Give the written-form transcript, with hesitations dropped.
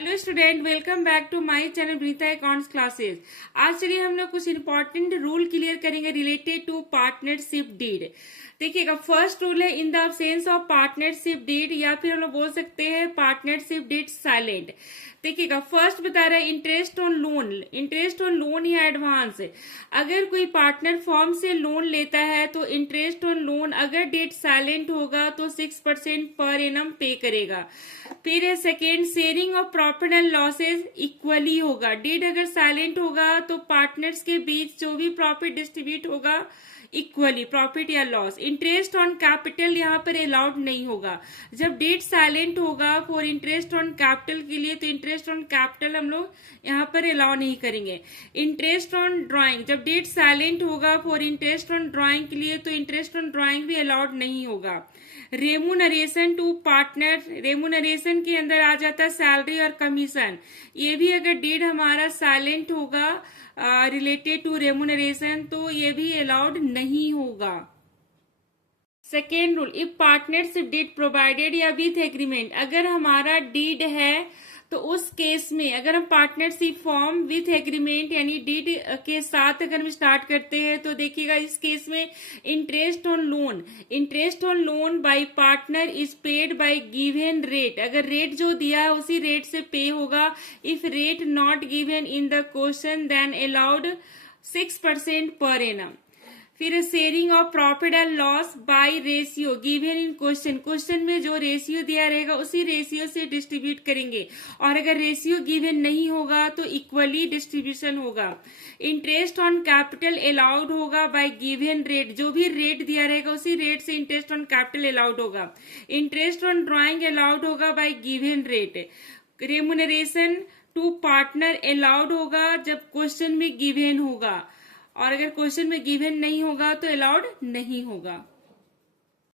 Hello student, welcome back to my channel ब्रीता accounts classes. आज चलिए हम लोग कुछ इंपॉर्टेंट रूल क्लियर करेंगे रिलेटेड टू पार्टनरशिप डीड। देखिएगा, फर्स्ट रूल है in the absence of partnership deed, या फिर हम लोग बोल सकते हैं पार्टनरशिप डीड साइलेंट। देखिएगा, फर्स्ट बता रहा है interest on loan. Interest on loan या एडवांस, अगर कोई पार्टनर फॉर्म से लोन लेता है तो इंटरेस्ट ऑन लोन अगर डेट साइलेंट होगा तो 6% पर एनम पे करेगा। फिर है second, sharing of profit and losses equally होगा। डीड अगर साइलेंट होगा तो पार्टनर्स के बीच जो भी प्रॉफिट डिस्ट्रीब्यूट होगा इक्वली, प्रॉफिट या लॉस। इंटरेस्ट ऑन कैपिटल यहाँ पर अलाउड नहीं होगा। जब डेट साइलेंट होगा फॉर इंटरेस्ट ऑन कैपिटल के लिए तो इंटरेस्ट ऑन कैपिटल हम लोग यहाँ पर अलाउ नहीं करेंगे। इंटरेस्ट ऑन ड्राइंग, जब डेट साइलेंट होगा फॉर इंटरेस्ट ऑन ड्राइंग के लिए तो इंटरेस्ट ऑन ड्राइंग भी अलाउड नहीं होगा। रेमुनरेशन टू पार्टनर, रेमुनरेशन के अंदर आ जाता है सैलरी और कमीशन। ये भी अगर डीड हमारा साइलेंट होगा रिलेटेड टू रेमुनरेशन तो ये भी अलाउड नहीं होगा। Second rule, if partnership deed provided या विथ एग्रीमेंट, अगर हमारा डीड है तो उस केस में अगर हम पार्टनरशिप फॉर्म विथ एग्रीमेंट यानी डीड के साथ अगर हम स्टार्ट करते हैं तो देखिएगा इस केस में interest on loan by partner is paid by given rate. अगर रेट जो दिया है उसी रेट से पे होगा। If rate not given in the question then allowed 6% per annum. फिर sharing of profit and loss by ratio given in question, question में जो रेशियो दिया रहेगा उसी रेशियो से डिस्ट्रीब्यूट करेंगे, और अगर रेशियो गिवन नहीं होगा तो इक्वली डिस्ट्रीब्यूशन होगा। इंटरेस्ट ऑन कैपिटल अलाउड होगा बाय गिवन रेट, जो भी रेट दिया रहेगा उसी रेट से इंटरेस्ट ऑन कैपिटल अलाउड होगा। इंटरेस्ट ऑन ड्राइंग अलाउड होगा by given rate. Remuneration to partner allowed होगा जब क्वेश्चन में गिवन होगा, और अगर क्वेश्चन में गिवन नहीं होगा तो अलाउड नहीं होगा।